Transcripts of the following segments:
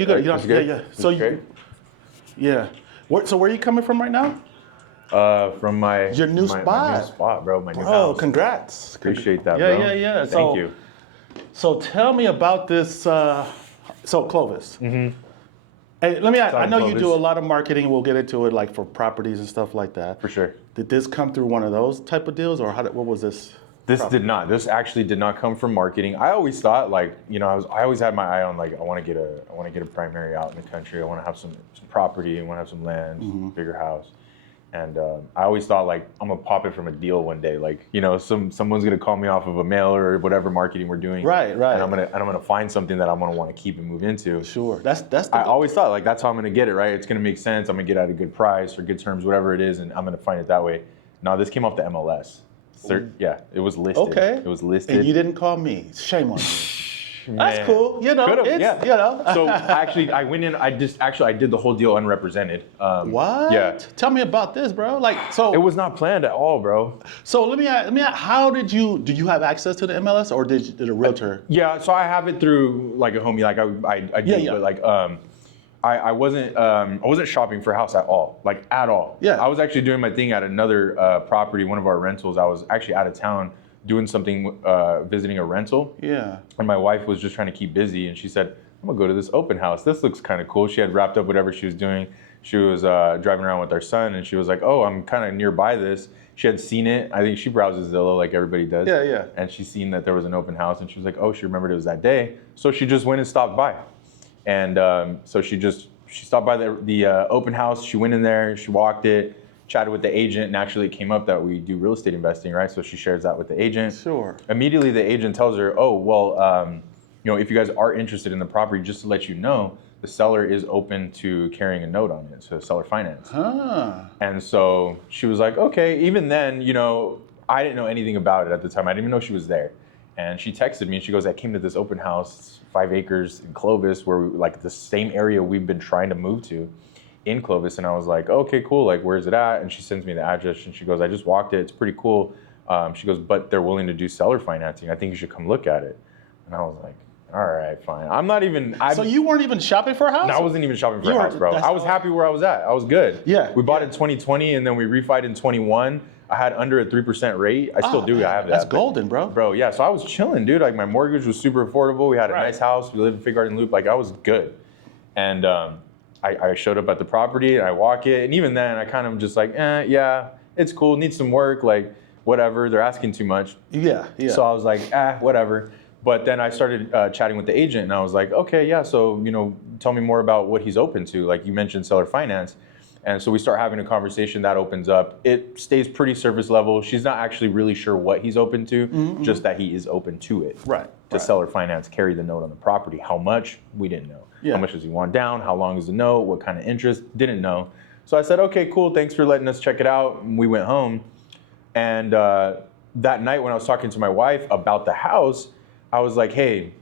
You good? Right, You this don't, is yeah, good? yeah. This So is great? yeah. So where are you coming from right now? From my Your new my spot. new spot, bro. My new Bro, house. congrats. Appreciate that, Yeah, bro. yeah, yeah. Thank you. So tell me about this. So Clovis. Mm-hmm. Hey, let me ask. I Sorry, know you do a Clovis. lot of marketing. We'll get into it, like for properties and stuff like that. For sure. Did this come through one of those type of deals, or what was this? This did not. This actually did not come from marketing. I always thought, like, I always had my eye on, like, I want to get a primary out in the country. I want to have some property. I want to have some land, bigger house. And I always thought, like, I'm gonna pop it from a deal one day. Like, someone's gonna call me off of a mailer or whatever marketing we're doing. Right. And I'm gonna find something that I'm gonna want to keep and move into. Sure. That's the. I always thought, like, that's how I'm gonna get it, right? It's gonna make sense. I'm gonna get it at a good price or good terms, whatever it is, and I'm gonna find it that way. No, this came off the MLS. Yeah, it was listed. Okay. It was listed. And you didn't call me. Shame on you. Man. That's cool. Could've, It's, yeah. So actually, I went in. I did the whole deal unrepresented. What? Yeah. Tell me about this, bro. Like, so. It was not planned at all, bro. So let me ask. How did you? Do you have access to the MLS, or did a realtor? Yeah. So I have it through like a homie. Like I do, Yeah. but like I wasn't shopping for a house at all, like at all. Yeah. I was actually doing my thing at another property, one of our rentals. I was actually out of town doing something, visiting a rental. Yeah. And my wife was just trying to keep busy, and she said, I'm gonna go to this open house. This looks kind of cool. She had wrapped up whatever she was doing. She was driving around with our son, and she was like, oh, I'm kind of nearby this. She had seen it. I think she browses Zillow like everybody does. Yeah, yeah. And she's seen that there was an open house, and she was like, oh, she remembered it was that day. So she just went and stopped by. And so she stopped by the open house. She went in there, she walked it, chatted with the agent. Naturally, it came up that we do real estate investing, right? So she shares that with the agent. Sure. Immediately, the agent tells her, oh, well, if you guys are interested in the property, just to let you know, the seller is open to carrying a note on it, so seller finance. Huh. And so she was like, okay. Even then, I didn't know anything about it at the time. I didn't even know she was there. And she texted me and she goes, I came to this open house, 5 acres in Clovis, where like the same area we've been trying to move to in Clovis. And I was like, okay, cool. Like, where's it at? And she sends me the address and she goes, I just walked it. It's pretty cool. She goes, but they're willing to do seller financing. I think you should come look at it. And I was like, all right, fine. So you weren't even shopping for a house? No, I wasn't even shopping for a house, bro. I was happy where I was at. I was good. Yeah. We bought in 2020 and then we refied in 21. I had under a 3% rate. I still do. Man, I have that. That's golden, bro. Bro, yeah. So I was chilling, dude. Like my mortgage was super affordable. We had a nice house. We lived in Fig Garden Loop. Like I was good. And I showed up at the property and I walk it. And even then I kind of just like, yeah, it's cool. Needs some work. Like whatever. They're asking too much. Yeah. So I was like, whatever. But then I started chatting with the agent and I was like, okay, yeah. So, tell me more about what he's open to. Like you mentioned seller finance. And so we start having a conversation that opens up. It stays pretty surface level. She's not actually really sure what he's open to, just that he is open to it. Right. To seller finance, carry the note on the property. How much? We didn't know. Yeah. How much does he want down? How long is the note? What kind of interest? Didn't know. So I said, okay, cool. Thanks for letting us check it out. And we went home. And that night when I was talking to my wife about the house, I was like, hey,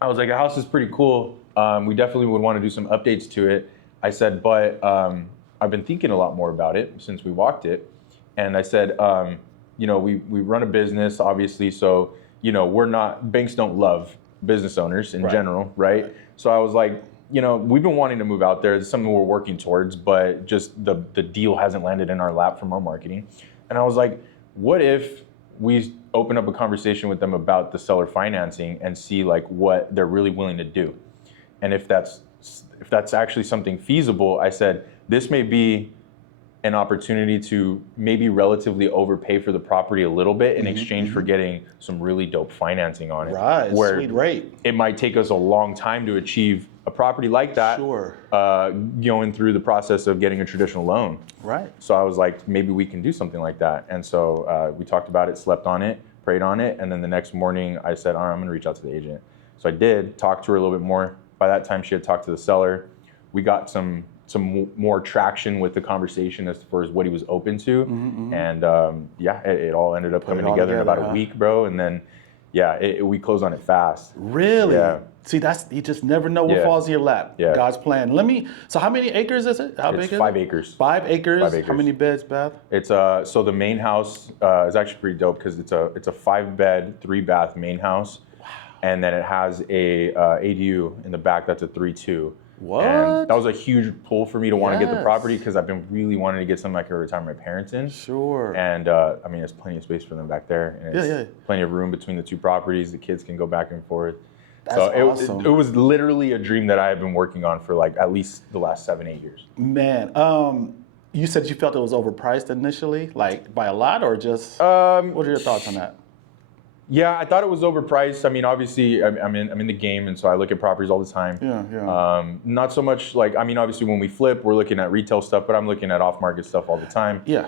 the house is pretty cool. We definitely would want to do some updates to it. I said, but I've been thinking a lot more about it since we walked it. And I said, we run a business, obviously. So, banks don't love business owners in general, right? So I was like, we've been wanting to move out there. It's something we're working towards, but just the deal hasn't landed in our lap from our marketing. And I was like, what if we open up a conversation with them about the seller financing and see like what they're really willing to do? And if that's actually something feasible, I said, this may be an opportunity to maybe relatively overpay for the property a little bit in exchange for getting some really dope financing on it. Right, where sweet rate. It might take us a long time to achieve a property like that, Sure. Going through the process of getting a traditional loan. Right. So I was like, maybe we can do something like that. And so we talked about it, slept on it, prayed on it, and then the next morning I said, all right, I'm gonna reach out to the agent. So I did, talk to her a little bit more. By that time, she had talked to the seller. We got some more traction with the conversation as far as what he was open to. And it all ended up coming together in about a week, bro. And then, we closed on it fast. Really? Yeah. See, you just never know what falls in your lap. Yeah. God's plan. So how many acres is it? How big is it? 5 acres. 5 acres? 5 acres. How many beds, Beth? It's so the main house is actually pretty dope because it's a 5-bed, 3-bath main house. Wow. and then it has a ADU in the back that's a 3.2. What? And that was a huge pull for me to want to get the Yes. property because I've been really wanting to get something I could retire my parents in. Sure. And I mean, there's plenty of space for them back there, and it's Yeah. plenty of room between the two properties. The kids can go back and forth. That's So awesome. it was literally a dream that I have been working on for like at least the last 7-8 years. Man, you said you felt it was overpriced initially, like by a lot, or just Um, what are your thoughts on that? Yeah, I thought it was overpriced. I mean, obviously, I'm in the game, and so I look at properties all the time. Yeah. Not so much like, I mean, obviously when we flip, we're looking at retail stuff, but I'm looking at off-market stuff all the time. Yeah.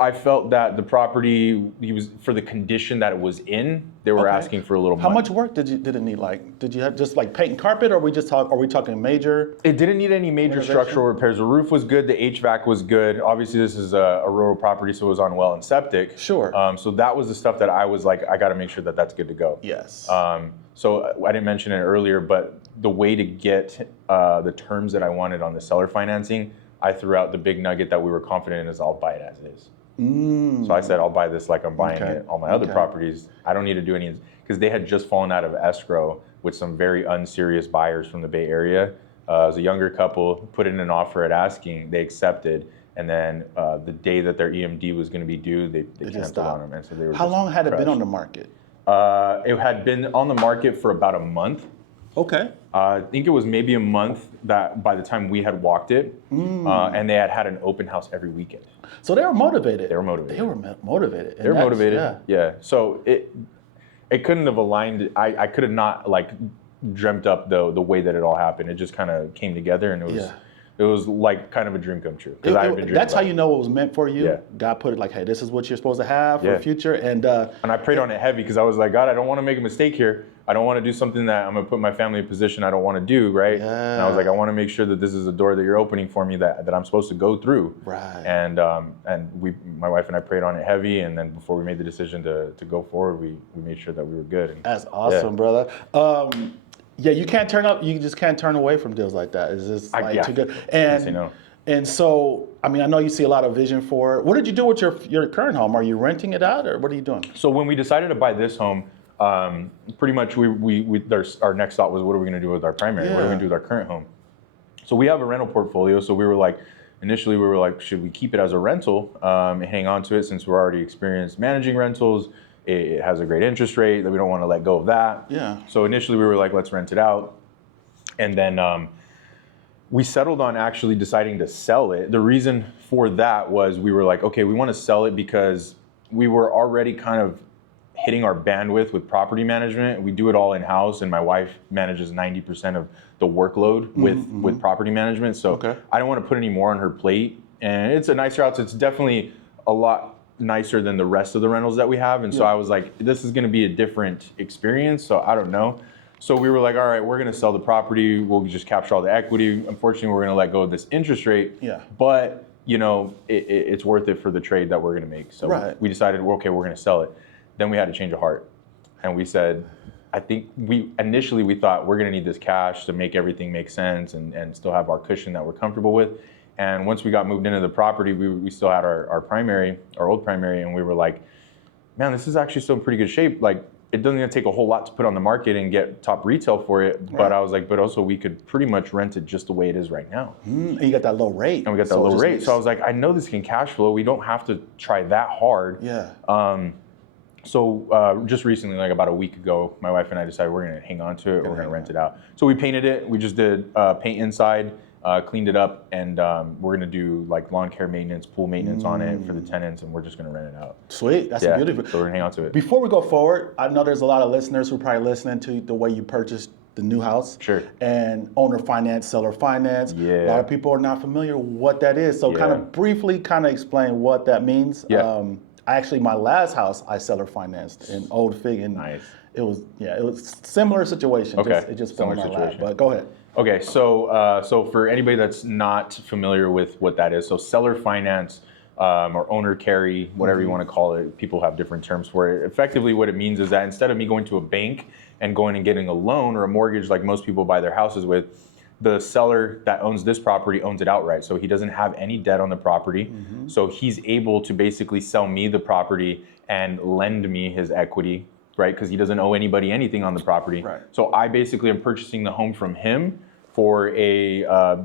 I felt that the property, for the condition that it was in, they were Okay. asking for a little How money. much work did it need? Like, did you have just like paint and carpet, or are we talking major? It didn't need any major Renovation? structural repairs. The roof was good. The HVAC was good. Obviously, this is a rural property, so it was on well and septic. Sure. So that was the stuff that I was like, I got to make sure that that's good to go. Yes. So I didn't mention it earlier, but the way to get the terms that I wanted on the seller financing, I threw out the big nugget that we were confident in is I'll buy it as is. So I said, I'll buy this like I'm buying Okay. it. All my other Okay. properties, I don't need to do any, because they had just fallen out of escrow with some very unserious buyers from the Bay Area. It was a younger couple, put in an offer at asking, they accepted, and then the day that their EMD was going to be due, they just canceled stopped. on them. And so they were How just long had it been crushed. on the market? It had been on the market for about a month. Okay. I think it was maybe a month that by the time we had walked it, and they had an open house every weekend. So they were motivated. They were motivated. They were motivated. And They were that's- motivated. Yeah. So it couldn't have aligned. I could have not like dreamt up the way that it all happened. It just kind of came together, and it was Yeah. it was like kind of a dream come true because I've been dreaming. That's how about you know it was meant for you. Yeah. God put it like, hey, this is what you're supposed to have for Yeah. the future. And And I prayed on it heavy because I was like, God, I don't want to make a mistake here. I don't want to do something that I'm going to put my family in a position I don't want to do, right? And I was like, I want to make sure that this is a door that you're opening for me that I'm supposed to go through. Right. And my wife and I prayed on it heavy, and then before we made the decision to go forward, we made sure that we were good. And That's awesome, brother. Yeah, you can't turn up. You just can't turn away from deals like that. It's just like yeah. too good. Can't say no. And so, I mean, I know you see a lot of vision for it. What did you do with your current home? Are you renting it out, or what are you doing? So when we decided to buy this home, pretty much our next thought was, what are we going to do with our primary? What are we going to do with our current home? So we have a rental portfolio. So initially we were like, should we keep it as a rental and hang on to it since we're already experienced managing rentals? It has a great interest rate that we don't want to let go of that. Yeah. So initially we were like, let's rent it out. And then we settled on actually deciding to sell it. The reason for that was we were like, okay, we want to sell it because we were already kind of hitting our bandwidth with property management. We do it all in-house, and my wife manages 90% of the workload with property management. So Okay. I don't want to put any more on her plate. And it's a nicer house. It's definitely a lot nicer than the rest of the rentals that we have. And so I was like, this is going to be a different experience. So I don't know. So we were like, all right, we're going to sell the property. We'll just capture all the equity. Unfortunately, we're going to let go of this interest rate. Yeah. But, it's worth it for the trade that we're going to make. So Right. we decided, well, okay, we're going to sell it. Then we had a change of heart. And we said, I think initially we thought we're going to need this cash to make everything make sense and still have our cushion that we're comfortable with. And once we got moved into the property, we still had our old primary, and we were like, man, this is actually still in pretty good shape. Like, it doesn't even take a whole lot to put on the market and get top retail for it. Right. But I was like, but also we could pretty much rent it just the way it is right now. And you got that low rate. And we got that So it low just rate. makes- So I was like, I know this can cash flow. We don't have to try that hard. Yeah. So just recently, like about a week ago, my wife and I decided we're going to hang on to it. We're going to rent it out. So we painted it. We just did paint inside, cleaned it up, and we're going to do like lawn care maintenance, pool maintenance on it for the tenants, and we're just going to rent it out. Sweet. That's Yeah, beautiful. so we're going to hang on to it. Before we go forward, I know there's a lot of listeners who are probably listening to the way you purchased the new house. Sure. And owner finance, seller finance. Yeah. A lot of people are not familiar with what that is. So kind Yeah. of briefly explain what that means. Yeah. My last house I seller financed in Old Fig, and Nice. it was similar situation. Okay. It just fell in Similar my lap. situation. But go ahead. Okay, so for anybody that's not familiar with what that is, so seller finance or owner carry, whatever you want to call it, people have different terms for it. Effectively, what it means is that instead of me going to a bank and going and getting a loan or a mortgage like most people buy their houses with, the seller that owns this property owns it outright. So he doesn't have any debt on the property. So he's able to basically sell me the property and lend me his equity right? Because he doesn't owe anybody anything on the property. Right. So I basically am purchasing the home from him for a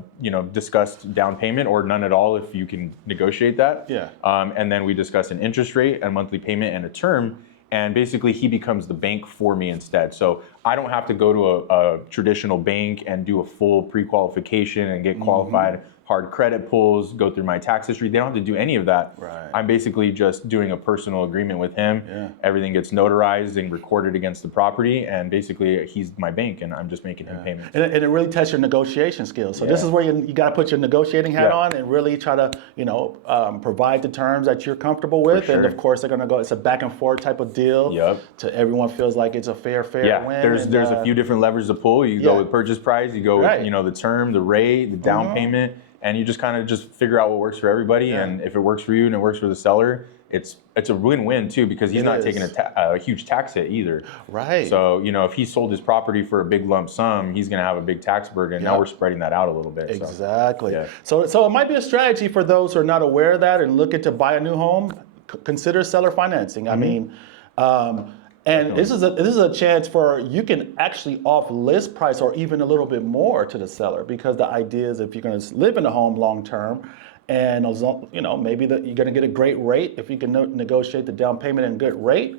discussed down payment or none at all if you can negotiate that. Yeah. And then we discuss an interest rate, a monthly payment, and a term. And basically, he becomes the bank for me instead. So I don't have to go to a traditional bank and do a full pre-qualification and get qualified, hard credit pulls, go through my tax history. They don't have to do any of that. Right. I'm basically just doing a personal agreement with him. Yeah. Everything gets notarized and recorded against the property. And basically, he's my bank, and I'm just making him payments. And it really tests your negotiation skills. So this Yeah. is where you got to put your negotiating hat Yeah. on and really try to, provide the terms that you're comfortable with. And sure. of course, they're going to go. It's a back and forth type of deal. Yep. To everyone feels like it's a fair Yeah, win. there's a few different levers to pull. You Yeah. go with purchase price, you go with Right. the term, the rate, the down payment, and you just kind of just figure out what works for everybody. Yeah. And if it works for you and it works for the seller, it's a win-win too because he's It not is. taking a huge tax hit either. Right. So if he sold his property for a big lump sum, he's going to have a big tax burden. Yeah. Now we're spreading that out a little bit. So. Exactly. Yeah. So it might be a strategy for those who are not aware of that and looking to buy a new home. Consider seller financing. I mean, and this is a chance for you can actually off list price or even a little bit more to the seller because the idea is if you're going to live in a home long term. And maybe you're going to get a great rate if you can negotiate the down payment and good rate.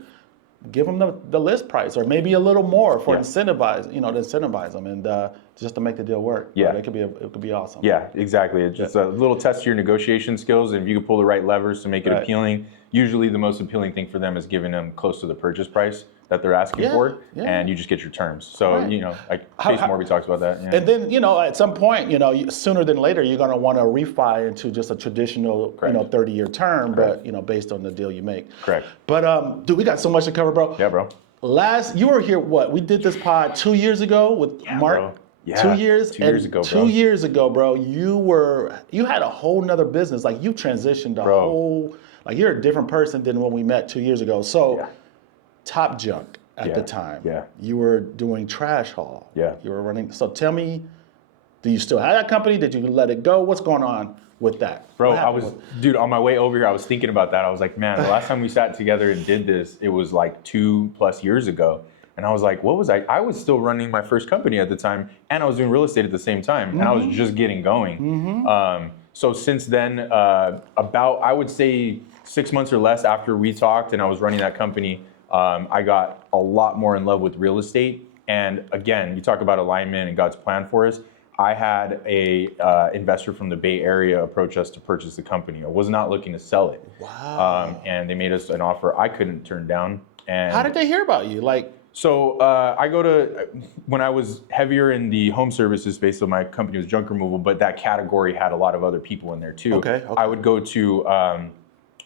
Give them the list price, or maybe a little more for Yeah. to incentivize them, and just to make the deal work. Yeah. Right? It could be awesome. Yeah, exactly. It's just a little test to your negotiation skills, and if you can pull the right levers to make it Right. appealing, usually the most appealing thing for them is giving them close to the purchase price that they're asking Yeah, for, yeah. and you just get your terms. So, Right. like How- Chase Morby talks about that. Yeah. And then at some point, sooner than later, you're going to want to refi into just a traditional, Correct. 30-year term, Correct. but based on the deal you make. Correct. But dude, we got so much to cover, bro. Yeah, bro. You were here. We did this pod 2 years ago with Mark. bro. Yeah, 2 years. 2 years ago, bro. 2 years ago, bro. You had a whole nother business. Like you transitioned you're a different person than when we met 2 years ago. So, Yeah. Top Junk at the Yeah, time. yeah. You were doing Trash Haul. Yeah. You were running. So tell me, do you still have that company? Did you let it go? What's going on with that? Bro, What happened dude, on my way over here, I was thinking about that. I was like, man, the last time we sat together and did this, it was like 2+ years ago. And I was like, what was I? I was still running my first company at the time, and I was doing real estate at the same time, and I was just getting going. So since then, about, I would say 6 months or less after we talked and I was running that company, I got a lot more in love with real estate. And again, you talk about alignment and God's plan for us. I had a investor from the Bay Area approach us to purchase the company. I was not looking to sell it. Wow. And they made us an offer I couldn't turn down. And How did they hear about you? so when I was heavier in the home services space, so my company was junk removal, but that category had a lot of other people in there too. Okay. I would go to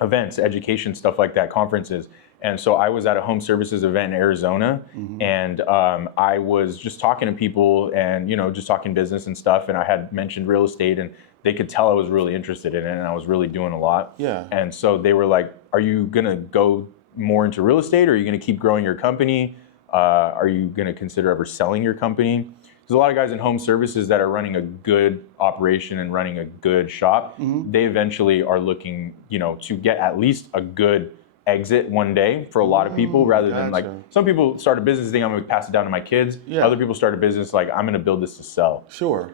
events, education, stuff like that, conferences. And so I was at a home services event in Arizona, and I was just talking to people and, just talking business and stuff. And I had mentioned real estate, and they could tell I was really interested in it, and I was really doing a lot. Yeah. And so they were like, are you going to go more into real estate, or are you going to keep growing your company? Are you going to consider ever selling your company? There's a lot of guys in home services that are running a good operation and running a good shop. They eventually are looking, to get at least a good exit one day for a lot of people, rather than like gotcha. some people start a business thing, I'm going to pass it down to my kids. Yeah. Other people start a business like I'm going to build this to sell. Sure.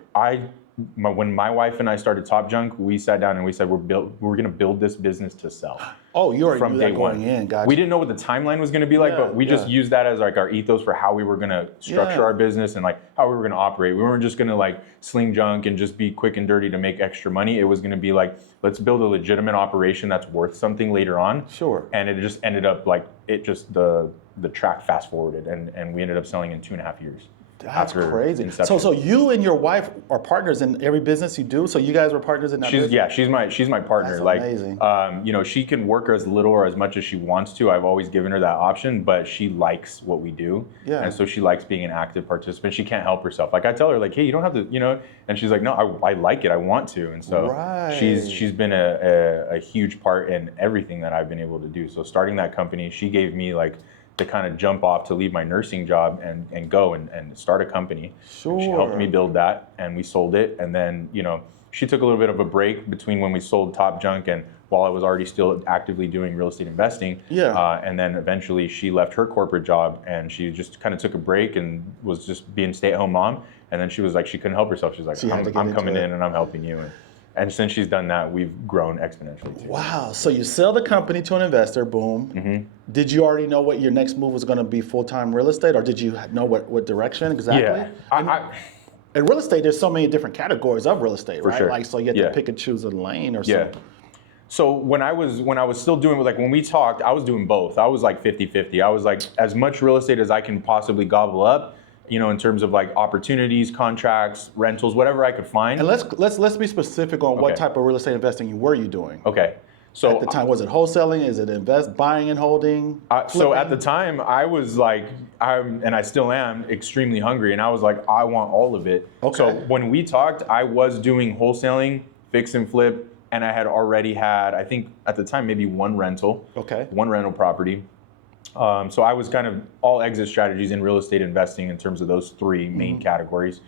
When my wife and I started Top Junk, we sat down and we said we're going to build this business to sell. Oh, you already From knew day that going one. in. Gotcha. We didn't know what the timeline was going to be like, Yeah, but we just yeah. used that as like our ethos for how we were going to structure Yeah. our business and like how we were going to operate. We weren't just going to like sling junk and just be quick and dirty to make extra money. It was going to be like, let's build a legitimate operation that's worth something later on. Sure. And it just ended up like the track fast forwarded, and we ended up selling in 2.5 years. That's after crazy. inception. So you and your wife are partners in every business you do. So you guys were partners in that business? She's my partner. That's amazing. She can work as little or as much as she wants to. I've always given her that option, but she likes what we do. Yeah. And so she likes being an active participant. She can't help herself. Like I tell her, like, hey, you don't have to, and she's like, no, I like it. I want to. And so Right. she's been a huge part in everything that I've been able to do. So starting that company, she gave me like the kind of jump off to leave my nursing job and go and start a company. Sure. She helped me build that, and we sold it. And then, she took a little bit of a break between when we sold Top Junk and while I was already still actively doing real estate investing. Yeah. And then eventually she left her corporate job and she just kind of took a break and was just being stay-at-home mom. And then she was like, she couldn't help herself. She's like, She had to get I'm into coming it. in and I'm helping you. And since she's done that, we've grown exponentially too. Wow. So you sell the company to an investor, boom. Mm-hmm. Did you already know what your next move was going to be, full-time real estate, or did you know what direction exactly? Yeah. In real estate, there's so many different categories of real estate, right? sure. Like, so you have Yeah. to pick and choose a lane or Yeah. something. So when I was still doing, like when we talked, I was doing both. I was like 50-50. I was like as much real estate as I can possibly gobble up, you know, in terms of like opportunities, contracts, rentals, whatever I could find. And let's be specific on what Okay. type of real estate investing were you doing? Okay. So At the time, was it wholesaling? Is it buying and holding? So at the flipping? time, I was like, and I still am extremely hungry, and I was like, I want all of it. Okay. So when we talked, I was doing wholesaling, fix and flip, and I had already had, I think at the time, maybe one rental. Okay. One rental property. So I was kind of all exit strategies in real estate investing in terms of those three main categories.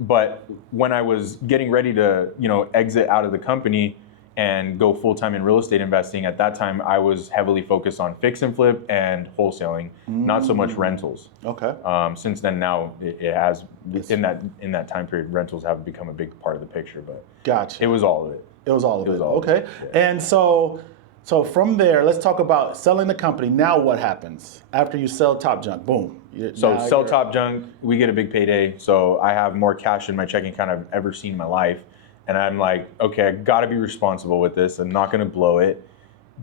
But when I was getting ready to, you know, exit out of the company and go full-time in real estate investing, at that time I was heavily focused on fix and flip and wholesaling, not so much rentals. Okay. Since then, now it has in that time period, rentals have become a big part of the picture. But Gotcha. it was all of it. It was all of it. was all of Okay. it, yeah. And so from there, let's talk about selling the company. Now what happens after you sell Top Junk? Boom. So Now sell you're- Top Junk, we get a big payday. So I have more cash in my checking account I've ever seen in my life. And I'm like, okay, I gotta be responsible with this. I'm not gonna blow it,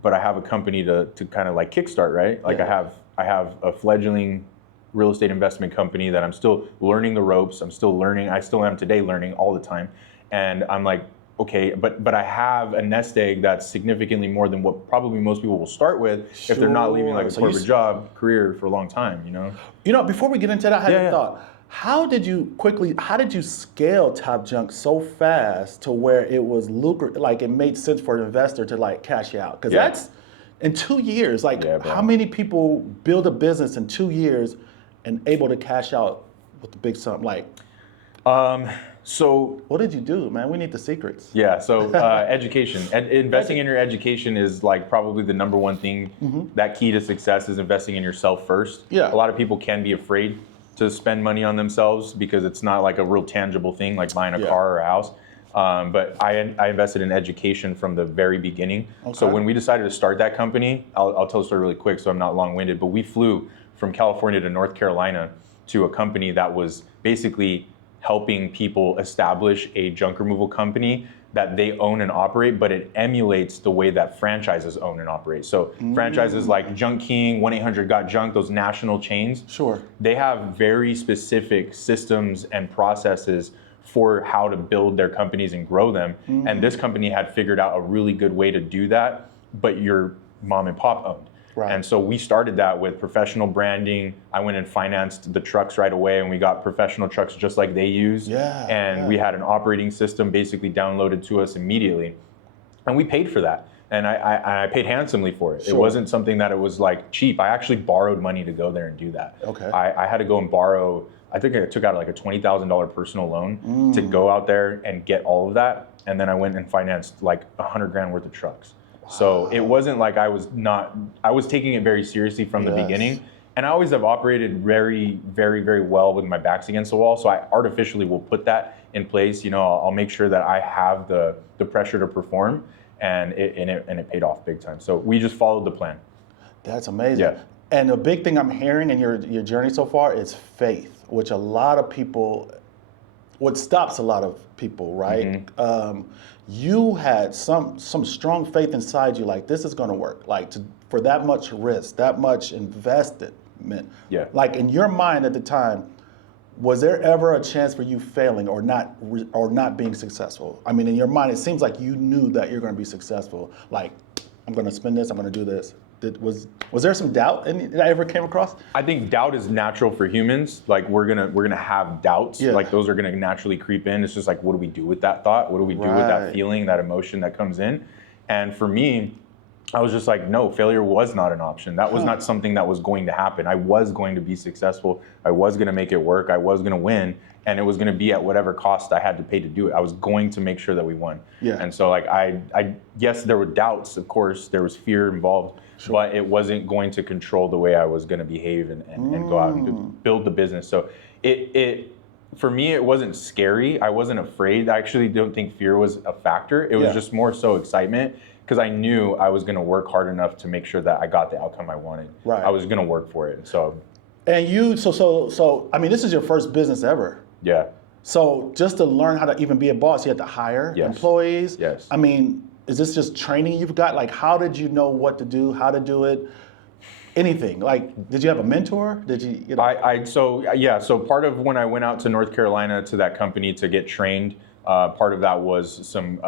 but I have a company to kind of like kickstart, right? Like Yeah. I have a fledgling real estate investment company that I'm still learning the ropes. I'm still learning. I still am today learning all the time. And I'm like, okay, but I have a nest egg that's significantly more than what probably most people will start with if they're not leaving like a Sure. So you corporate job, career for a long time, you know? You know, before we get into that, I had Yeah, a yeah. thought. How did you scale Top Junk so fast to where it was lucrative, like it made sense for an investor to like cash you out? Because Yeah. that's in 2 years. Like, Yeah, bro. how many people build a business in 2 years and able to cash out with the big sum? Like, So what did you do, man? We need the secrets. yeah, so education. Investing in your education is like probably the number one thing. That key to success is investing in yourself first. Yeah. A lot of people can be afraid to spend money on themselves because it's not like a real tangible thing like buying a Yeah. car or a house. But I invested in education from the very beginning. So Okay. when we decided to start that company, I'll tell the story really quick so I'm not long-winded, but we flew from California to North Carolina to a company that was basically helping people establish a junk removal company that they own and operate, but it emulates the way that franchises own and operate. So franchises like Junk King, 1-800-GOT-JUNK, those national chains, Sure. they have very specific systems and processes for how to build their companies and grow them. And this company had figured out a really good way to do that, but your mom and pop owned. Right. And so we started that with professional branding. I went and financed the trucks right away, and we got professional trucks just like they use. Yeah, And yeah. we had an operating system basically downloaded to us immediately. And we paid for that. And I paid handsomely for it. Sure. It wasn't something that it was like cheap. I actually borrowed money to go there and do that. Okay. I had to go and borrow, I think I took out like a $20,000 personal loan to go out there and get all of that. And then I went and financed like $100,000 worth of trucks. So it wasn't like I was taking it very seriously from the Yes. beginning. And I always have operated very, very, very well with my backs against the wall. So I artificially will put that in place. You know, I'll make sure that I have the pressure to perform, and it paid off big time. So we just followed the plan. That's amazing. Yeah. And the big thing I'm hearing in your journey so far is faith, which a lot of people, what stops a lot of people, right? You had some strong faith inside you, like this is going to work, like for that much risk, that much investment. Yeah. Like in your mind at the time, was there ever a chance for you failing or not being successful? I mean, in your mind, it seems like you knew that you're going to be successful. Like, I'm going to spend this, I'm going to do this. Was there some doubt that I ever came across? I think doubt is natural for humans. Like we're gonna have doubts. Yeah. Like those are gonna naturally creep in. It's just like, what do we do with that thought? What do we do with Right. that feeling, that emotion that comes in? And for me, I was just like, no, failure was not an option. That was not something that was going to happen. I was going to be successful. I was gonna make it work. I was gonna win. and it was going to be at whatever cost I had to pay to do it. I was going to make sure that we won. Yeah. And so like I yes, there were doubts, of course, there was fear involved, but it wasn't going to control the way I was going to behave and go out and build the business. So it for me, it wasn't scary. I wasn't afraid. I actually don't think fear was a factor. It was just more so excitement, because I knew I was going to work hard enough to make sure that I got the outcome I wanted. Right. I was going to work for it. So And you, so I mean, this is your first business ever. yeah. So just to learn how to even be a boss, you had to hire employees. Yes. I mean, is this just training you've got? Like, how did you know what to do, how to do it? Anything? Like, did you have a mentor? Did you know? So part of when I went out to North Carolina to that company to get trained, part of that was some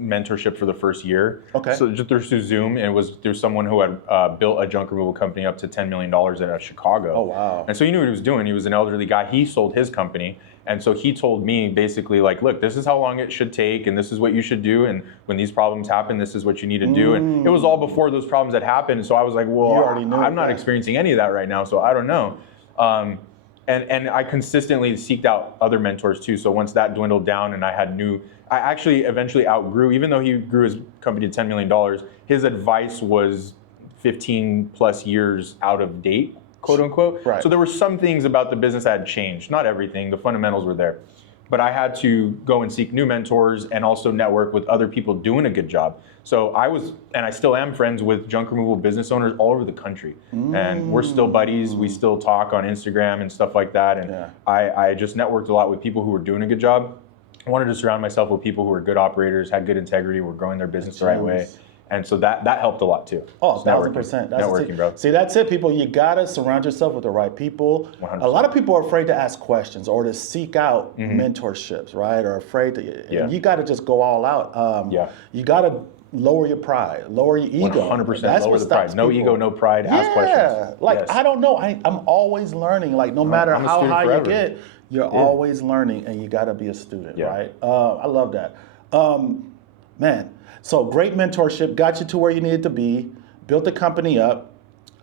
mentorship for the first year. Okay. So just through Zoom, and it was through someone who had built a junk removal company up to $10 million in Chicago. Oh, wow. And so he knew what he was doing. He was an elderly guy. He sold his company. And so he told me basically like, look, this is how long it should take, and this is what you should do. And when these problems happen, this is what you need to do. And it was all before those problems had happened. So I was like, well, You already knew I'm not that. experiencing any of that right now, so I don't know. And I consistently seeked out other mentors too. So once that dwindled down and I actually eventually outgrew, even though he grew his company to $10 million, his advice was 15 plus years out of date, quote unquote. Right. So there were some things about the business that had changed, not everything, the fundamentals were there. But I had to go and seek new mentors and also network with other people doing a good job. So I was, and I still am, friends with junk removal business owners all over the country. And we're still buddies. We still talk on Instagram and stuff like that. And I just networked a lot with people who were doing a good job. I wanted to surround myself with people who were good operators, had good integrity, were growing their business the right way. And so that helped a lot too. Oh, Just 1,000%. That's networking, bro. See, that's it, people. You gotta surround yourself with the right people. 100%. A lot of people are afraid to ask questions or to seek out mentorships, right? Or afraid to. Yeah. You gotta just go all out. You gotta lower your pride, lower your ego. 100% That's lower what the pride. stops No people. ego, no pride. Ask questions. Yeah, like Yes. I don't know. I'm always learning. Like no matter I'm a how student high forever. you get, you're always learning, and you gotta be a student, Yeah. right? I love that. Man, so great mentorship got you to where you needed to be, built the company up.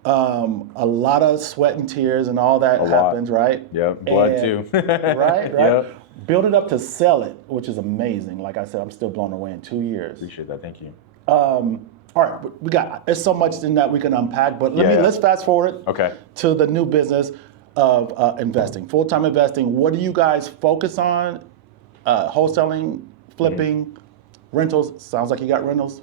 A lot of sweat and tears and all that happens, right? Yep, blood And- too. right. Yep. Build it up to sell it, which is amazing. Like I said, I'm still blown away in 2 years. Appreciate that. Thank you. All right, there's so much in that we can unpack, but let's fast forward Okay. to the new business of investing, full-time investing. What do you guys focus on? Wholesaling, flipping, rentals. Sounds like you got rentals.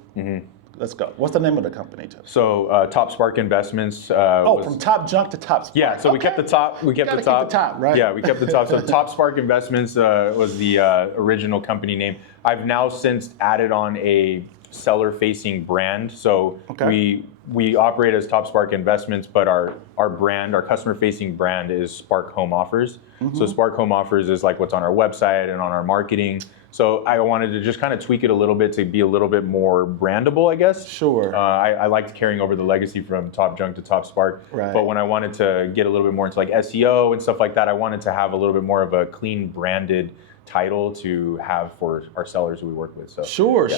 Let's go. What's the name of the company, too? So Top Spark Investments. From top junk to top. Yeah, so we kept the top. We kept Gotta the top. keep the top, right? Yeah, we kept the top. So Top Spark Investments was the original company name. I've now since added on a seller-facing brand. So we operate as Top Spark Investments, but our brand, our customer-facing brand is Spark Home Offers. So Spark Home Offers is like what's on our website and on our marketing. So I wanted to just kind of tweak it a little bit to be a little bit more brandable, I guess. Sure. I liked carrying over the legacy from Top Junk to Top Spark. Right. But when I wanted to get a little bit more into like SEO and stuff like that, I wanted to have a little bit more of a clean branded title to have for our sellers who we work with. So Sure.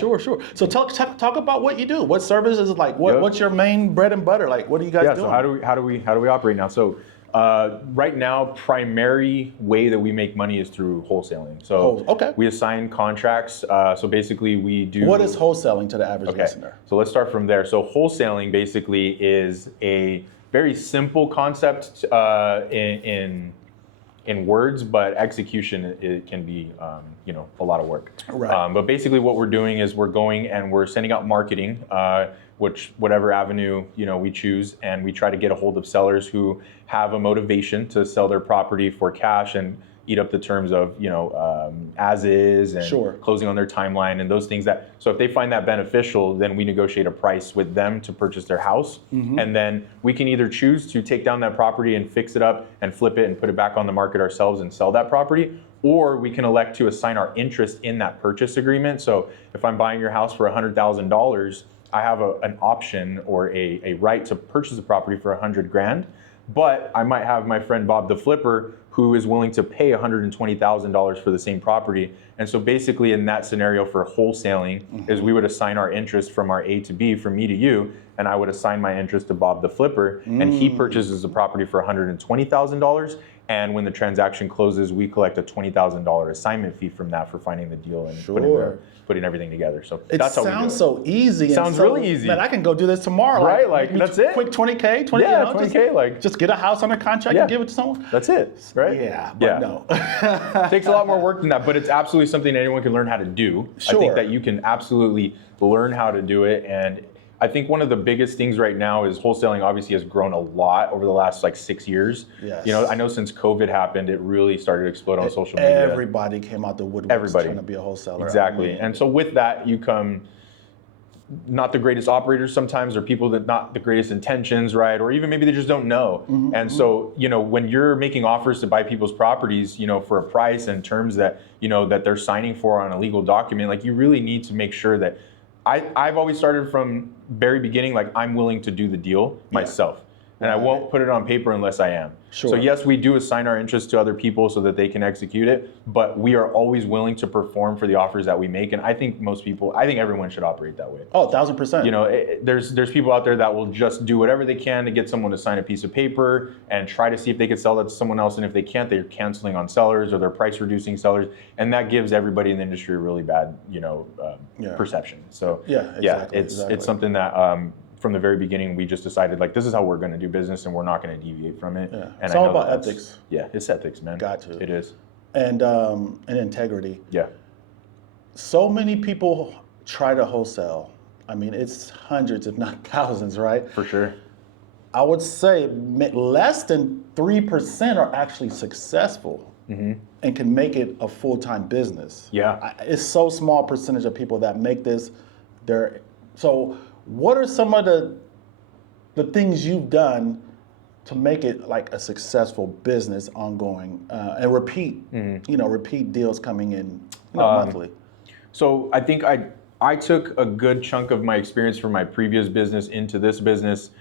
So talk about what you do. What services like? What's your main bread and butter? Like, what are you guys doing? So how do we operate now? So right now, primary way that we make money is through wholesaling. So we assign contracts. So basically, we do. What is wholesaling to the average listener? So let's start from there. So wholesaling basically is a very simple concept in words, but execution it can be a lot of work. Right. But basically, what we're doing is we're going and we're sending out marketing, whatever avenue we choose, and we try to get a hold of sellers who have a motivation to sell their property for cash and eat up the terms of as is and closing on their timeline and those things so if they find that beneficial, then we negotiate a price with them to purchase their house. And then we can either choose to take down that property and fix it up and flip it and put it back on the market ourselves and sell that property, or we can elect to assign our interest in that purchase agreement. So if I'm buying your house for $100,000, I have an option or a right to purchase the property for $100,000, but I might have my friend Bob the Flipper who is willing to pay $120,000 for the same property. And so basically in that scenario for wholesaling is we would assign our interest from our A to B, from me to you, and I would assign my interest to Bob the Flipper, and he purchases the property for $120,000, And when the transaction closes, we collect a $20,000 assignment fee from that for finding the deal and putting everything together. So It that's how we do it. sounds so easy. and Sounds so, really easy. Man, I can go do this tomorrow. Right, like, make me that's it. Quick 20K, 20, Yeah, you know, 20K, like- just get a house under contract Yeah. and give it to someone. That's it, right? Yeah, but no. It takes a lot more work than that, but it's absolutely something anyone can learn how to do. I Sure. think that you can absolutely learn how to do it. And I think one of the biggest things right now is wholesaling obviously has grown a lot over the last like 6 years. Yes. You know, I know since COVID happened, it really started to explode on social media. Everybody came out the woodworks Everybody. trying to be a wholesaler. Exactly. I mean, And so with that, you come not the greatest operators sometimes, or people that not the greatest intentions, right? Or even maybe they just don't know. And so, you know, when you're making offers to buy people's properties, you know, for a price and terms that, you know, that they're signing for on a legal document, like you really need to make sure that I've always started from very beginning, like I'm willing to do the deal myself. And I won't put it on paper unless I am. Sure. So yes, we do assign our interest to other people so that they can execute it, but we are always willing to perform for the offers that we make. And I think I think everyone should operate that way. Oh, 1,000%. You know, there's people out there that will just do whatever they can to get someone to sign a piece of paper and try to see if they could sell that to someone else. And if they can't, they're canceling on sellers or they're price reducing sellers. And that gives everybody in the industry a really bad, you know, perception. So it's something that, from the very beginning, we just decided like this is how we're going to do business, and we're not going to deviate from it. Yeah. And It's I all know about that's- ethics. Yeah, it's ethics, man. Got to. It is. And integrity. Yeah. So many people try to wholesale. I mean, it's hundreds, if not thousands, right? For sure. I would say less than 3% are actually successful and can make it a full-time business. Yeah. It's so small percentage of people that make this. So what are some of the things you've done to make it like a successful business ongoing and repeat, you know, repeat deals coming in monthly? So I think I took a good chunk of my experience from my previous business into this business.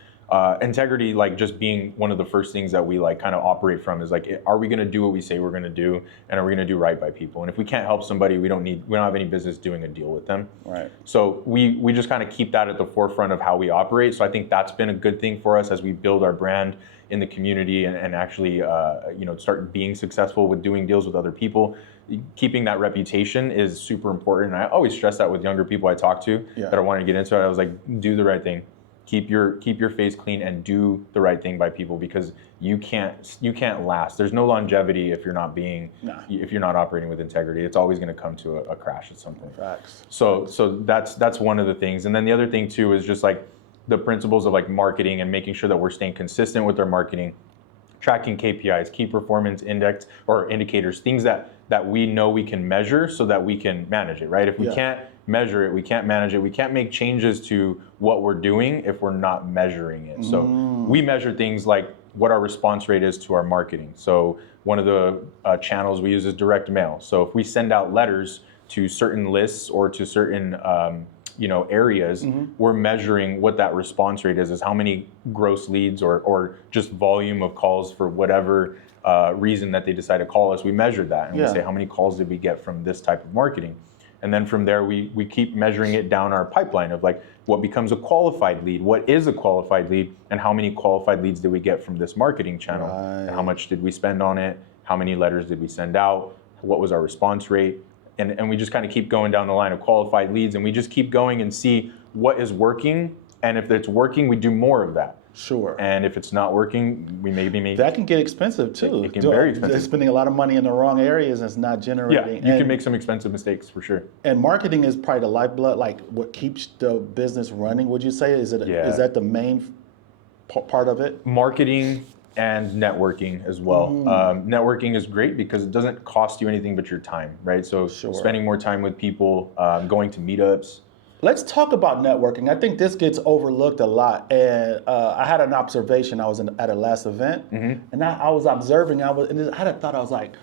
Integrity, like just being one of the first things that we like kind of operate from is like, are we going to do what we say we're going to do, and are we going to do right by people? And if we can't help somebody, we don't have any business doing a deal with them. Right. So we just kind of keep that at the forefront of how we operate. So I think that's been a good thing for us as we build our brand in the community and actually you know, start being successful with doing deals with other people. Keeping that reputation is super important. And I always stress that with younger people I talk to that are wanting to get into it. I was like, do the right thing. Keep your face clean and do the right thing by people, because you can't last. There's no longevity if you're not if you're not operating with integrity. It's always going to come to a crash at some point. Facts. So that's one of the things. And then the other thing too is just like the principles of like marketing and making sure that we're staying consistent with our marketing, tracking KPIs, key performance index or indicators, things that we know we can measure so that we can manage it, right? If we can't measure it, we can't manage it, we can't make changes to what we're doing if we're not measuring it. So we measure things like what our response rate is to our marketing. So one of the channels we use is direct mail. So if we send out letters to certain lists or to certain areas, we're measuring what that response rate is how many gross leads or just volume of calls for whatever reason that they decide to call us. We measure that and we say how many calls did we get from this type of marketing. And then from there, we keep measuring it down our pipeline of like what becomes a qualified lead, what is a qualified lead, and how many qualified leads did we get from this marketing channel, and how much did we spend on it, how many letters did we send out, what was our response rate, and we just kind of keep going down the line of qualified leads, and we just keep going and see what is working, and if it's working, we do more of that. Sure. And if it's not working, we maybe that can get expensive too. It can be very expensive. Spending a lot of money in the wrong areas and it's not generating. Yeah, you can make some expensive mistakes for sure. And marketing is probably the lifeblood, like what keeps the business running. Would you say is that the main part of it? Marketing and networking as well. Networking is great because it doesn't cost you anything but your time, right? So spending more time with people, going to meetups. Let's talk about networking. I think this gets overlooked a lot. And I had an observation. I was at a last event, and I was observing. I had a thought. I was like,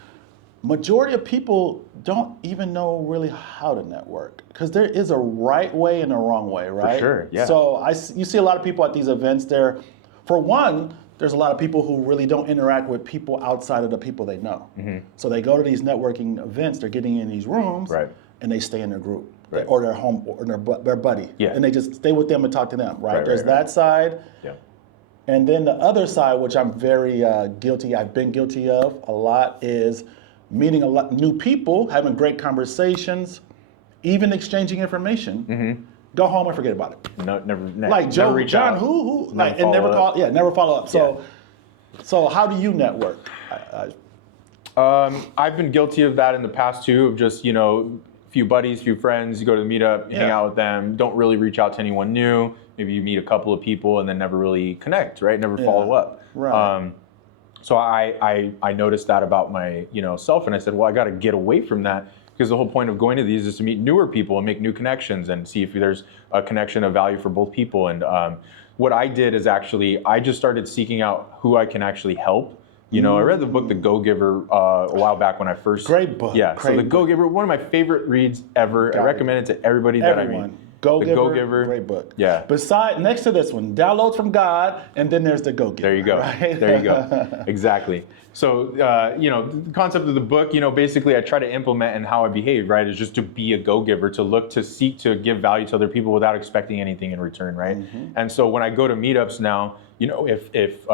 majority of people don't even know really how to network, because there is a right way and a wrong way, right? For sure, yeah. So you see a lot of people at these events there. For one, there's a lot of people who really don't interact with people outside of the people they know. So they go to these networking events. They're getting in these rooms, and they stay in their group. Right. Or their home, or their buddy, and they just stay with them and talk to them. Right? There's that side, And then the other side, which I'm very guilty, I've been guilty of a lot, is meeting a lot new people, having great conversations, even exchanging information. Go home and forget about it. No, never. Like Joe, never reach John, out. who, Never like, and follow never up. call, never follow up. So how do you network? I've been guilty of that in the past too, of just, a few buddies, few friends, you go to the meetup, hang out with them, don't really reach out to anyone new. Maybe you meet a couple of people and then never really connect, right? Never follow up. Right. So I noticed that about my, self, and I said, well, I got to get away from that, because the whole point of going to these is to meet newer people and make new connections and see if there's a connection of value for both people. And what I did is actually, I just started seeking out who I can actually help. I read the book The Go-Giver a while back when I first. Great book. Yeah. Great So The book. Go-Giver, one of my favorite reads ever. I recommend it to everybody that I meet. Go-Giver, The Go-Giver. great book. Yeah. Next to this one, Downloads from God, and then there's the Go-Giver. There you go. Right? There you go. Exactly. So, the concept of the book, basically I try to implement in how I behave, right, is just to be a go-giver, to look to seek to give value to other people without expecting anything in return, right? And so when I go to meetups now, if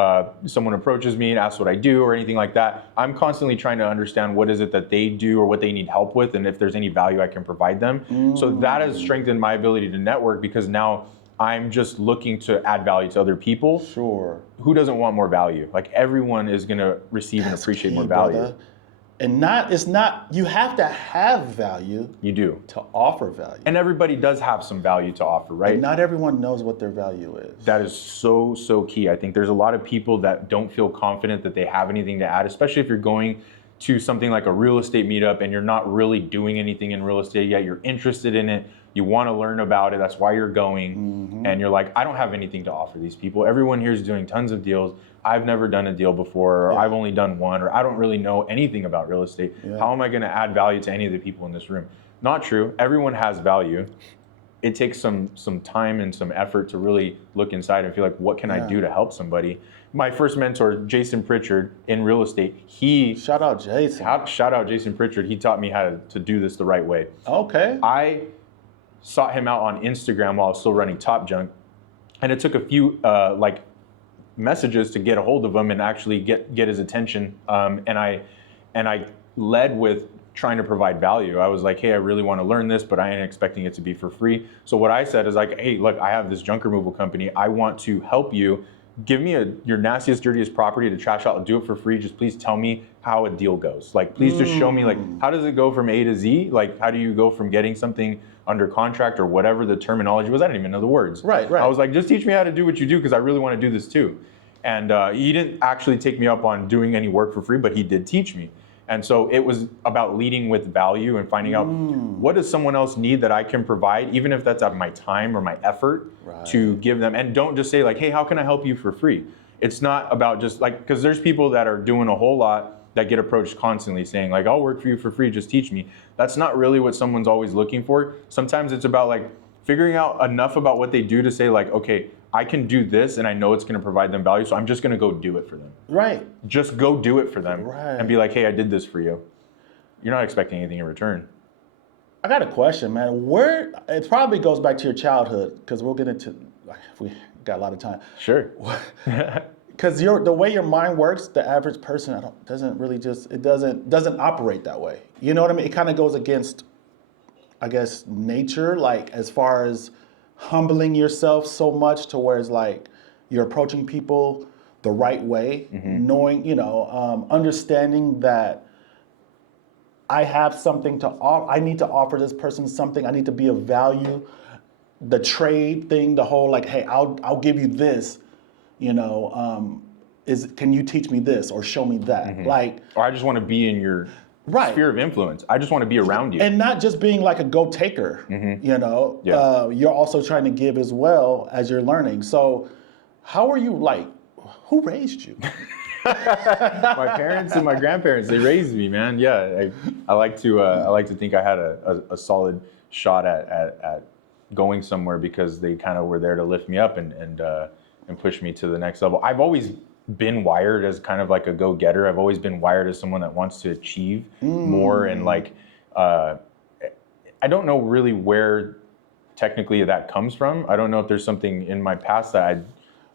someone approaches me and asks what I do or anything like that, I'm constantly trying to understand what is it that they do or what they need help with, and if there's any value I can provide them. So that has strengthened my ability to network, because now I'm just looking to add value to other people. Sure. Who doesn't want more value? Like, everyone is going to receive and appreciate more value. Brother. And you have to have value You do. to offer value. And everybody does have some value to offer, right? And not everyone knows what their value is. That is so, so key. I think there's a lot of people that don't feel confident that they have anything to add, especially if you're going to something like a real estate meetup and you're not really doing anything in real estate yet. You're interested in it. You want to learn about it. That's why you're going. And you're like, I don't have anything to offer these people. Everyone here is doing tons of deals. I've never done a deal before, or I've only done one, or I don't really know anything about real estate. How am I going to add value to any of the people in this room? Not true. Everyone has value. It takes some time and some effort to really look inside and feel like, what can I do to help somebody? My first mentor, Jason Pritchard, in real estate, Shout out Jason. shout out Jason Pritchard. He taught me how to do this the right way. Okay. I sought him out on Instagram while I was still running Top Junk, and it took a few messages to get a hold of him and actually get his attention. And I led with trying to provide value. I was like, hey, I really want to learn this, but I ain't expecting it to be for free. So what I said is like, hey, look, I have this junk removal company. I want to help you. Give me your nastiest, dirtiest property to trash out and do it for free. Just please tell me how a deal goes. Like, please just show me, like, how does it go from A to Z? Like, how do you go from getting something under contract or whatever the terminology was? I didn't even know the words. Right. I was like, just teach me how to do what you do, because I really want to do this too. And he didn't actually take me up on doing any work for free, but he did teach me. And so it was about leading with value and finding out what does someone else need that I can provide, even if that's of my time or my effort to give them. And don't just say like, hey, how can I help you for free? It's not about just like, because there's people that are doing a whole lot that get approached constantly saying like, I'll work for you for free, just teach me. That's not really what someone's always looking for. Sometimes it's about like figuring out enough about what they do to say like, okay, I can do this and I know it's going to provide them value, so I'm just going to go do it for them. Right. Just go do it for them Right. and be like, hey, I did this for you. You're not expecting anything in return. I got a question, man. It probably goes back to your childhood, because we'll get into, if we got a lot of time. Sure. Because the way your mind works, the average person doesn't operate that way. You know what I mean? It kind of goes against, I guess, nature, like as far as humbling yourself so much to where it's like you're approaching people the right way, knowing, understanding that I have something to offer. I need to offer this person something. I need to be of value. The trade thing, the whole like, hey, I'll give you this. Can you teach me this or show me that? Like, or I just want to be in your sphere of influence. I just want to be around you. And not just being like a go taker. You're also trying to give as well as you're learning. So, how are you like? Who raised you? My parents and my grandparents, they raised me, man. Yeah, I like to think I had a solid shot at going somewhere, because they kind of were there to lift me up and push me to the next level. I've always been wired as kind of like a go-getter. I've always been wired as someone that wants to achieve more, and like I don't know really where technically that comes from. I don't know if there's something in my past that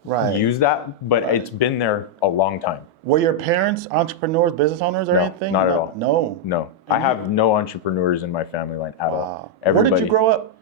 Right. use that, but it's been there a long time. Were your parents entrepreneurs, business owners, or No, anything? not at all. No. No, I have no entrepreneurs in my family line at all. Wow. Where did you grow up?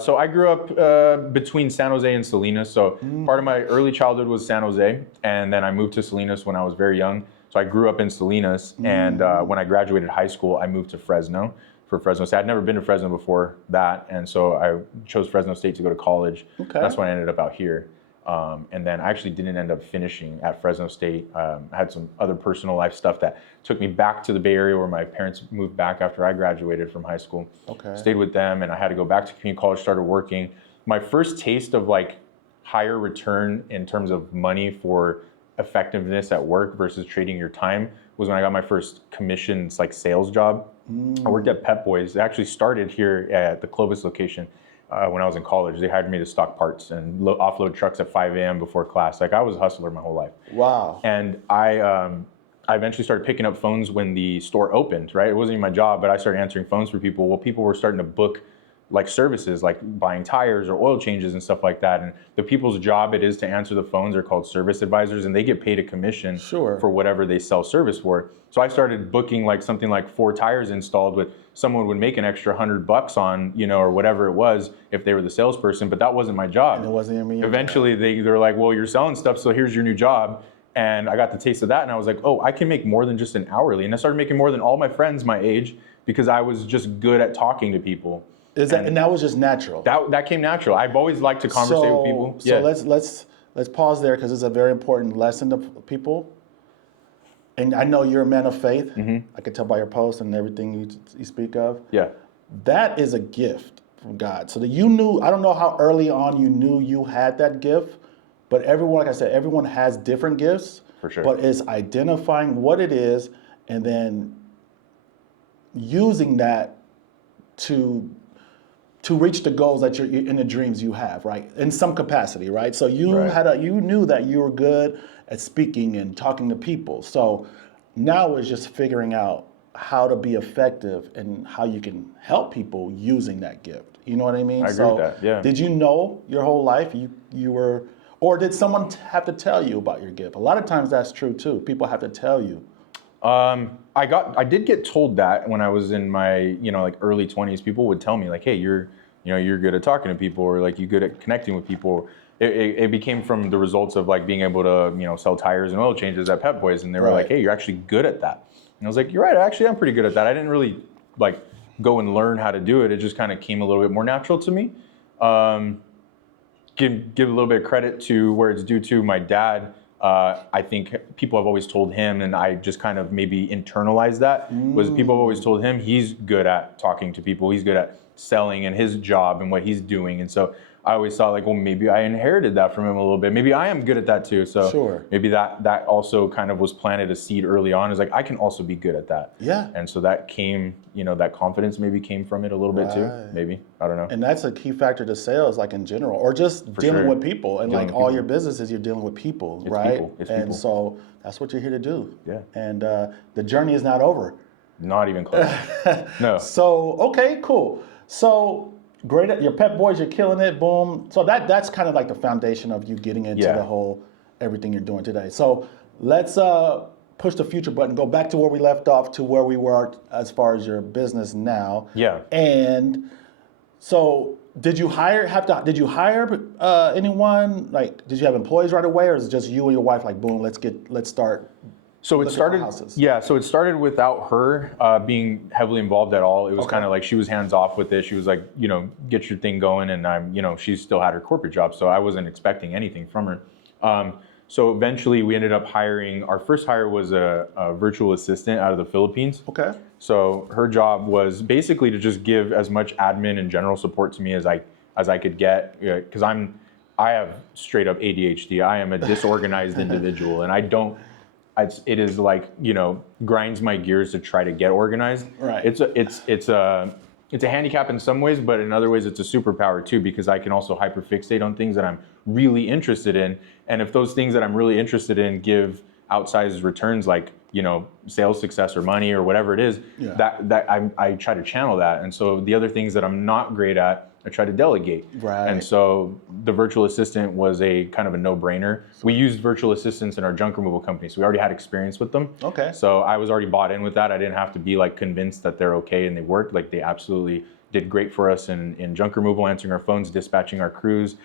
So I grew up between San Jose and Salinas. So part of my early childhood was San Jose, and then I moved to Salinas when I was very young. So I grew up in Salinas, and when I graduated high school, I moved to Fresno for Fresno State. I'd never been to Fresno before that, and so I chose Fresno State to go to college. Okay. That's when I ended up out here. And then I actually didn't end up finishing at Fresno State. I had some other personal life stuff that took me back to the Bay Area where my parents moved back after I graduated from high school. Okay. Stayed with them, and I had to go back to community college, started working. My first taste of like higher return in terms of money for effectiveness at work versus trading your time was when I got my first commissions like sales job. I worked at Pep Boys. It actually started here at the Clovis location. When I was in college, they hired me to stock parts and offload trucks at 5 a.m. before class. Like I was a hustler my whole life. Wow. And I eventually started picking up phones when the store opened, right? It wasn't even my job, but I started answering phones for people. Well, people were starting to book like services, like buying tires or oil changes and stuff like that. And the people's job it is to answer the phones are called service advisors, and they get paid a commission for whatever they sell service for. So I started booking like something like 4 tires installed with someone would make an extra $100 on, you know, or whatever it was if they were the salesperson, but that wasn't my job. And it wasn't even your Eventually they're like, well, you're selling stuff, so here's your new job. And I got the taste of that, and I was like, oh, I can make more than just an hourly. And I started making more than all my friends my age because I was just good at talking to people. And that was just natural. That came natural. I've always liked to conversate with people. So let's pause there because it's a very important lesson to people. And I know you're a man of faith. I can tell by your posts and everything you speak of. Yeah. That is a gift from God. So that you knew, I don't know how early on you knew you had that gift, but everyone, like I said, everyone has different gifts. For sure. But it's identifying what it is and then using that to reach the goals that you're in the dreams you have, right? In some capacity, right? So you you knew that you were good at speaking and talking to people. So now it's just figuring out how to be effective and how you can help people using that gift. You know what I mean? I agree with that, yeah. Did you know your whole life you were, or did someone have to tell you about your gift? A lot of times that's true too. People have to tell you. I did get told that when I was in my, like early 20s. People would tell me like, hey, you're good at talking to people, or like you're good at connecting with people. It became from the results of like being able to, sell tires and oil changes at Pep Boys, and they were like, hey, you're actually good at that. And I was like, you're right, actually I'm pretty good at that. I didn't really like go and learn how to do it. It just kind of came a little bit more natural to me. Give a little bit of credit to where it's due to my dad. I think people have always told him, and I just kind of maybe internalized that, was people have always told him he's good at talking to people, he's good at selling and his job and what he's doing. And so I always thought like, well, maybe I inherited that from him a little bit. Maybe I am good at that too. So maybe that also kind of was planted a seed early on. Is like, I can also be good at that. Yeah. And so that came, that confidence maybe came from it a little bit too. Maybe, I don't know. And that's a key factor to sales, like in general, or just dealing with people. And like all your businesses, you're dealing with people, right? It's and people. So that's what you're here to do. Yeah. And the journey is not over. Not even close. No. So, okay, cool. So great at your Pep Boys, you're killing it, boom. So that's kind of like the foundation of you getting into the whole everything you're doing today. So let's push the future button, go back to where we left off to where we were as far as your business now. Yeah. And so did you hire anyone? Like, did you have employees right away, or is it just you and your wife like, boom, let's start? So it started without her being heavily involved at all. It was kind of like she was hands off with it. She was like, get your thing going, and she still had her corporate job, so I wasn't expecting anything from her. So eventually we ended up hiring, our first hire was a virtual assistant out of the Philippines. Okay. So her job was basically to just give as much admin and general support to me as I could get, because I have straight up ADHD. I am a disorganized individual, and it is like, grinds my gears to try to get organized. Right. It's a handicap in some ways, but in other ways it's a superpower too, because I can also hyperfixate on things that I'm really interested in. And if those things that I'm really interested in give outsized returns, like sales success or money or whatever it is, Yeah. that I try to channel that. And so the other things that I'm not great at, I try to delegate. Right. And so the virtual assistant was a kind of a no-brainer. We used virtual assistants in our junk removal company, so we already had experience with them. Okay. So I was already bought in with that. I didn't have to be like convinced that they're okay and they worked. Like they absolutely did great for us in junk removal, answering our phones, dispatching our crews,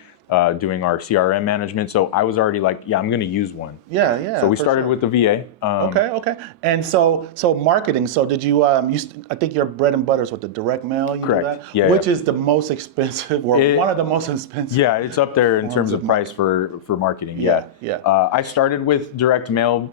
doing our CRM management. So I was already like, yeah, I'm going to use one. Yeah. So we for started sure. with the VA. Okay. And so marketing. So did you? I think your bread and butter is with the direct mail. You Correct. Do that? Yeah, Which yeah. is the most expensive, or one of the most expensive. Yeah, it's up there in terms of price for marketing. Yeah. I started with direct mail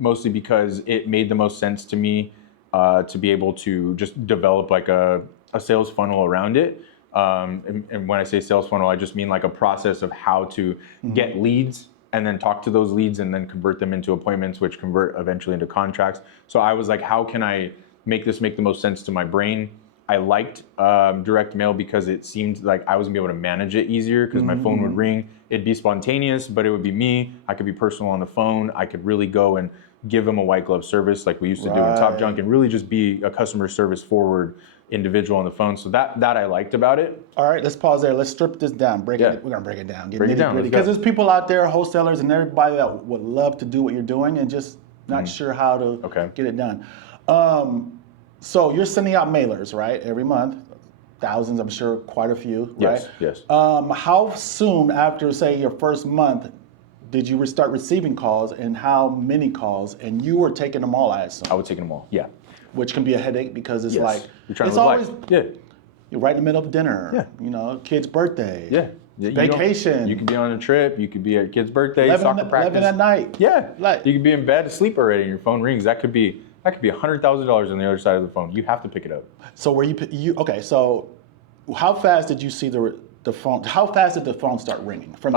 mostly because it made the most sense to me to be able to just develop like a sales funnel around it. And when I say sales funnel, I just mean like a process of how to get leads and then talk to those leads and then convert them into appointments, which convert eventually into contracts. So I was like, how can I make this make the most sense to my brain? I liked direct mail because it seemed like I was gonna be able to manage it easier because my phone would ring. It'd be spontaneous, but it would be me. I could be personal on the phone. I could really go and give them a white glove service like we used to do in Top Junk and really just be a customer service forward individual on the phone. So that I liked about it. All right, let's pause there. Let's strip this down. We're gonna break it down. Break it down, let's go. Because there's people out there, wholesalers and everybody that would love to do what you're doing and just not sure how to get it done. So you're sending out mailers, right? Every month, thousands, I'm sure, quite a few, right? Yes. How soon after, say, your first month did you start receiving calls, and how many calls? And you were taking them all, I assume. I would take them all. Yeah. Which can be a headache because it's like You're trying it's to live always life. Yeah. you're right in the middle of dinner. Yeah. Kid's birthday. Yeah. Vacation. You could be on a trip. You could be at a kid's birthday, 11 soccer practice. 11 at night. Yeah. Like- You could be in bed asleep already and your phone rings. That could be $100,000 on the other side of the phone. You have to pick it up. So were you okay? So how fast did you see the phone? How fast did the phone start ringing? From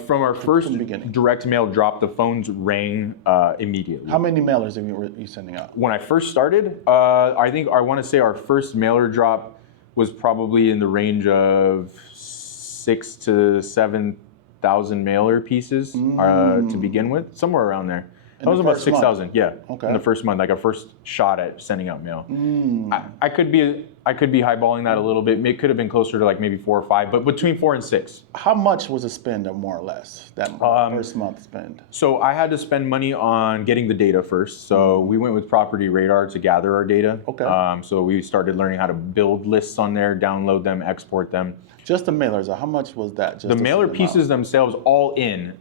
From our first beginning. direct mail drop, the phones rang immediately. how many mailers were you sending out? When I first started, I want to say our first mailer drop was probably in the range of 6,000 to 7,000 mailer pieces to begin with, somewhere around there. That was the about first month? 6,000, yeah. Okay. In the first month, like our first shot at sending out mail. I could be highballing that a little bit. It could have been closer to like maybe 4 or 5, but between 4 and 6. How much was the spend, more or less, that first month spend? So I had to spend money on getting the data first. So we went with Property Radar to gather our data. Okay. So we started learning how to build lists on there, download them, export them. Just the mailers. How much was that? Just The to mailer send them out? pieces themselves, all in,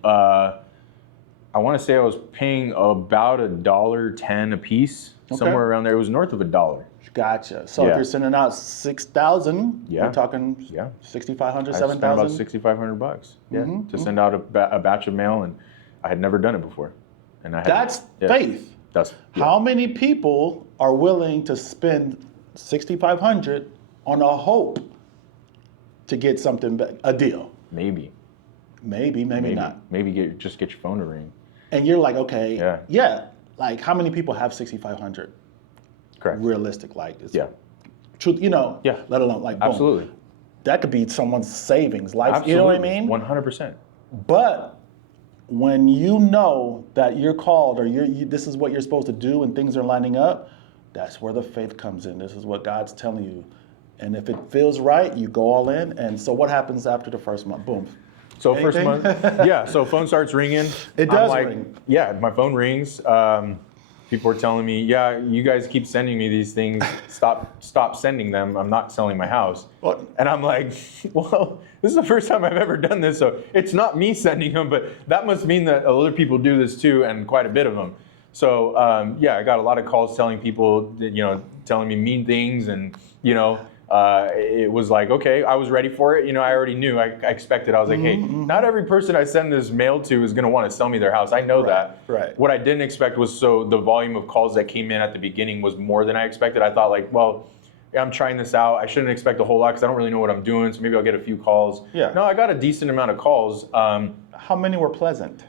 I want to say I was paying about $1.10 a piece, somewhere around there. It was north of $1. Gotcha. So if Yeah. you're sending out 6,000, Yeah. you're talking Yeah. 6,500, I spent about 7,000. $6,500, yeah, to send out a batch of mail, and I had never done it before. And I had, That's yeah, faith. That's How many people are willing to spend 6,500 on a hope to get something, a deal? maybe Maybe not. maybe just get your phone to ring. And you're like, okay, Yeah. like how many people have 6,500 Correct. realistic? Like, it's Yeah. truth, Yeah. let alone like, boom. Absolutely. That could be someone's savings, life, Absolutely. you know what I mean? 100%. But when you know that you're called or this is what you're supposed to do and things are lining up, that's where the faith comes in. This is what God's telling you. And if it feels right, you go all in. And so what happens after the first month? Boom. So Anything? first month, yeah. So phone starts ringing. It I'm does like, ring. Yeah, my phone rings. People are telling me, yeah, you guys keep sending me these things. Stop sending them. I'm not selling my house. What? And I'm like, well, this is the first time I've ever done this, so it's not me sending them, but that must mean that other people do this too, and quite a bit of them. So yeah, I got a lot of calls telling people, telling me mean things, and it was like, okay, I was ready for it. I already knew. I expected. I was like, hey, not every person I send this mail to is going to want to sell me their house. I know that. Right. What I didn't expect was the volume of calls that came in at the beginning was more than I expected. I thought like, well, I'm trying this out. I shouldn't expect a whole lot because I don't really know what I'm doing. So maybe I'll get a few calls. Yeah. No, I got a decent amount of calls. How many were pleasant?